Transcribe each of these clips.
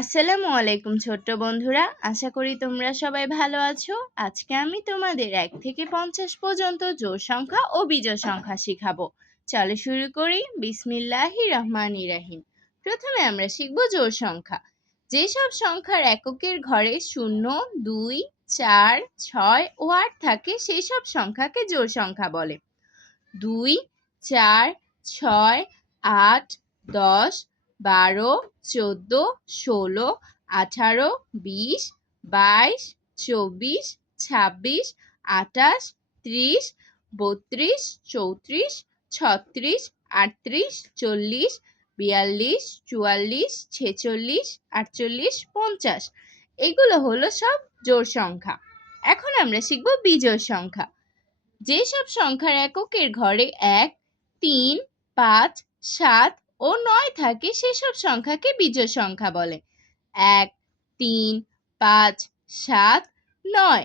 আসসালামু আলাইকুম ছোট্ট বন্ধুরা, আশা করি তোমরা সবাই ভালো আছো। আজকে আমি তোমাদের 1 থেকে 50 পর্যন্ত জোড় সংখ্যা ও বিজোড় সংখ্যা শিখাবো। চলো শুরু করি। বিসমিল্লাহির রহমানির রহিম। প্রথমে আমরা শিখব জোড় সংখ্যা। যেসব সংখ্যার এককের ঘরে 0, 2, 4, 6 ও 8 থাকে সেই সব সংখ্যাকে জোড় সংখ্যা বলে। 2, 4, 6, 8, 10, 12, 14, 16, 18, 20, 22, 24, 26, 28, 30, 32, 34, 36, 38, 40, 42, 44, 46, 48, 50। এগুলো হলো সব জোড় সংখ্যা। এখন আমরা শিখব বিজোড় সংখ্যা। যেসব সংখ্যার এককের ঘরে 1, 3, 5, 7 ও 9 থাকে সেসব সংখ্যাকে বিজোড় সংখ্যা বলে। 1, 3, 5, 7, 9,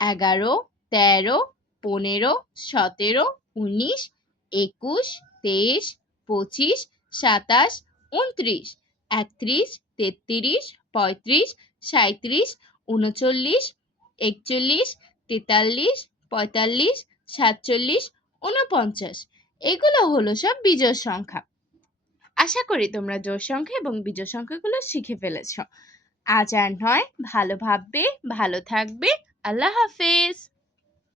11, 13, 15, 17, 19, 21, 23, 25, 27, 29, 31, 33, 35, 37, 39, 41, 43, 45, 47, 49। এগুলো হলো সব বিজোড় সংখ্যা। আশা করি তোমরা জোড় সংখ্যা এবং বিজোড় সংখ্যাগুলো শিখে ফেলেছ। আজ আর নয়, ভালো ভাববে, ভালো থাকবে। আল্লাহ হাফেজ।